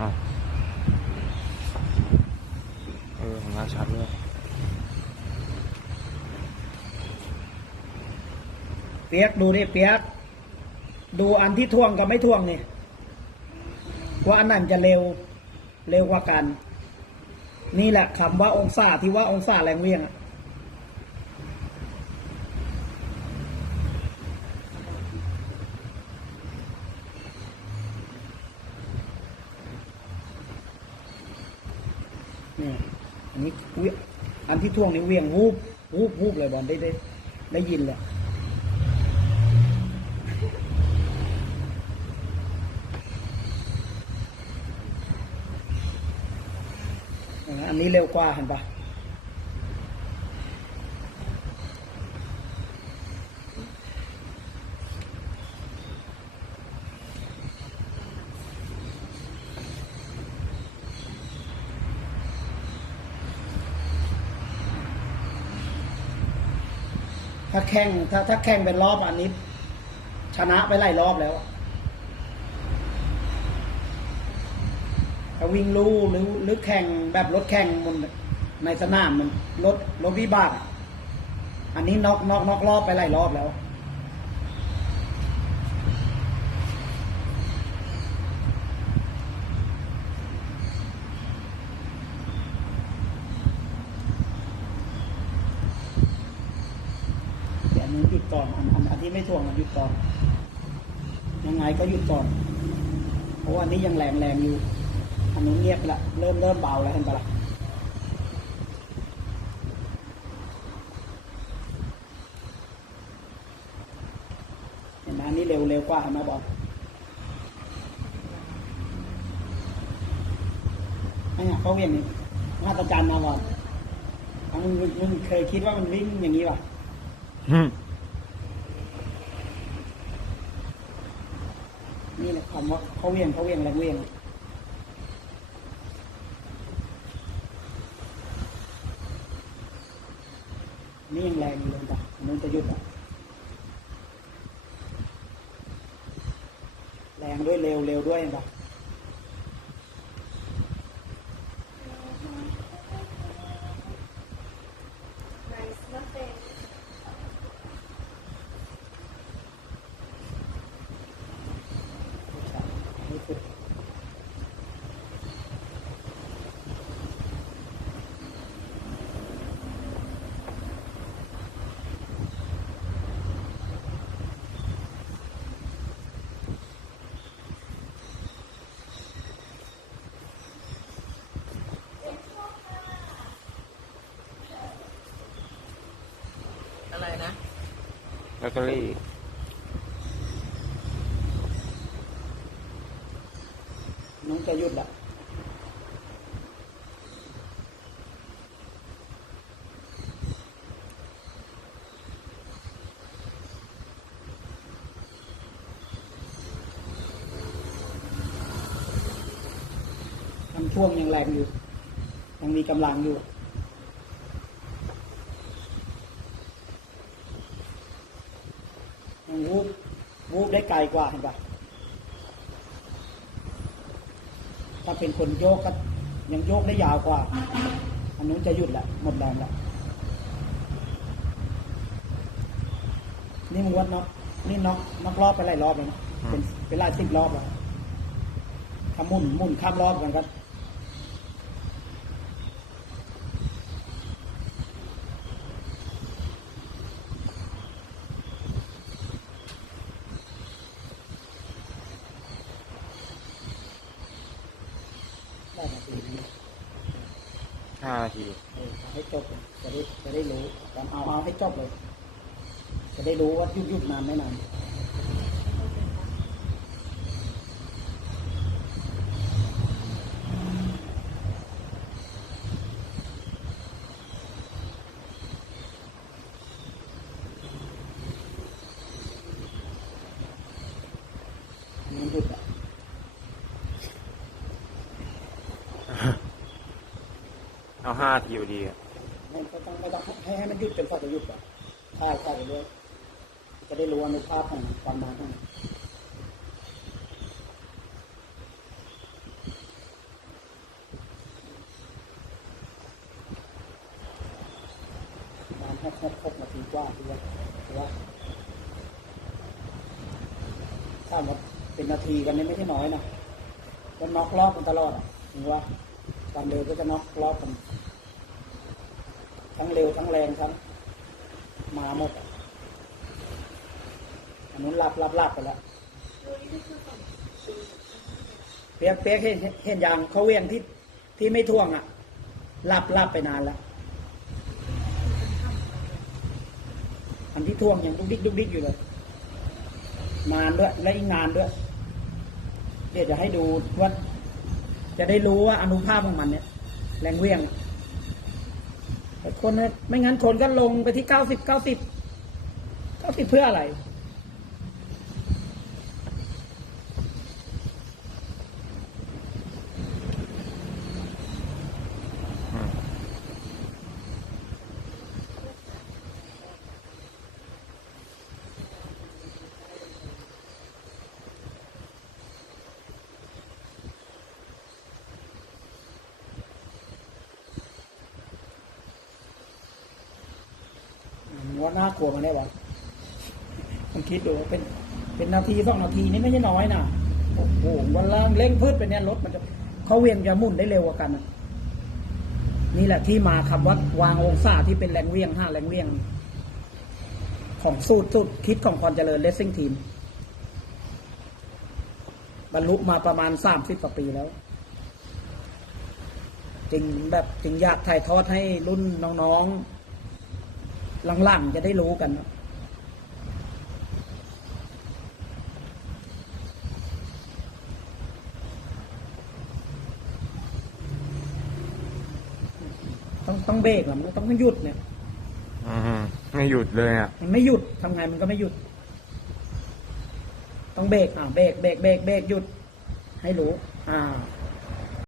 อ้าวเออของน้าชัดเลยเปียกดูดิเปียก ดูอันที่ท่วงกับไม่ท่วงนี่ว่าอันนั้นจะเร็วเร็วกว่ากัน นี่แหละคำว่าองศาที่ว่าองศาแรงเวียงอะ นี่อันนี้เวียอันที่ท่วงนี่เวียงวูบวูบวูบเลยบอลได้ได้ได้ยินเลยอันนี้เร็วกว่าเห็นปะ ถ้าแข่งถ้าถ้าแข่งเป็นรอบอันนี้ ชนะไปหลายรอบแล้วถ้าวิ่งลู่หรือหรือแข่งแบบรถแข่งมันในสนามมันรถรถวิบากอะอันนี้นอกนอกนอกรอบไปหลายรอบแล้ว เดี๋ยวอันนี้หยุด ก่อนอันอันอันที่ไม่ท่วงมันหยุดก่อน ยังไงก็หยุดก่อน เพราะว่านี้ยังแรงแรงอยู่อันนี้เงียบละเริ่มเริ่มเบาแล้วเห็นปะล่ะเห็นไหมนนี้เร็วเร็วกว่าเห็นไหมบอลไอ้เนี่ยเขาเวียนนี่มาตรจันมาบอลมึงมึงมึงเคยคิดว่ามันวิ่งอย่างนี้ป่ะ ฮึม นี่แหละคำว่าเขาเวียงเขาเวียงแรงเวียงนี่ยังแรงอยู่เลยจ้ะมันจะหยุดอะแรงด้วยเร็วเร็วด้วยจ้ะ นี่คือ อะไรนะ แบ ตอรี่น้องจะหยุดละทำช่วงยังแรงอยู่ ยังมีกำลังอยู่ ยัง วูบวูบได้ไกลกว่าเห็นปะถ้าเป็นคนโยกก็ยังโยกได้ยาวกว่า อันนู้นจะหยุดแหละหมดแรงแล้วนี่มึงวัดน็อกนี่น็อกน็อกรอบไปหลายรอบแล้วนะเป็นเป็นหลายสิบรอบแล้วถ้าหมุนหมุนข้ามรอบกันก็ได้นาทีนี้ ห้านาทีเออเอาให้จบจะได้จะได้รู้ตอนเอาเอาให้จบเลย จะได้รู้ว่ายุดยุดนานไม่นาน เอาห้าทีพอดีอะไม่ต้องไม่ต้องให้มันหยุดจนกว่าจะหยุดอะค่ายค่ายไปเรื่ยจะได้รู้ว่าในภาพของนความหมายของมันารแค่แค่ครบนาทีกว่าที่ว่าที่ว่าถ้ามันเป็นนาทีกันนี่ไม่ใช่น้อยนะก็น็อกรอกมันตลอดอะถึงว่า การเดินก็จะน็อกรอกัน ทั้งเร็วทั้งแรงทั้งมาหมดอันนู้นลับลับลับไปแล้วเปียกเปียกเห็นเห็นอย่างเขาเวียงที่ที่ไม่ท่วงอะลับลับไปนานแล้วอันที่ท่วงยังดุกดิกดุกดิกอยู่เลยนานด้วยและอีกนานด้วย เดี๋ยวจะให้ดูว่า จะได้รู้ว่าอนุภาพของมันเนี่ย แรงเวียงคนเนี่ยไม่งั้นคนก็ลงไปที่เก้าสิบเก้าสิบเก้าสิบเพื่ออะไร ว่าน่ากลัวมันได้วะมันคิดดูว่าเป็น เป็นนาทีสองนาทีนี่ไม่ใช่น้อยนะโอ้โหวันละเร่งพืชไปเนี่ยรถมันจะเขาเวียงจะมุ่นได้เร็วกว่ากันนี่แหละที่มาคำว่าวางองศาที่เป็นแรงเวียงห้าแรงเวียง ของสูตรสุดคิดของพรเจริญเลสซิ่งทีมบรรลุมาประมาณสามสิบกว่าปีแล้วจริงแบบจริงอยากถ่ายทอดให้รุ่นน้องๆ หลังๆจะได้รู้กันต้องต้องเบรกหรอมันต้องหยุดเนี่ยอืมไม่หยุดเลยอะ มันไม่หยุดทำไงมันก็ไม่หยุด ต้องเบรกอ่าเบรกเบรกเบรกเบรกหยุด ให้รู้ อ่า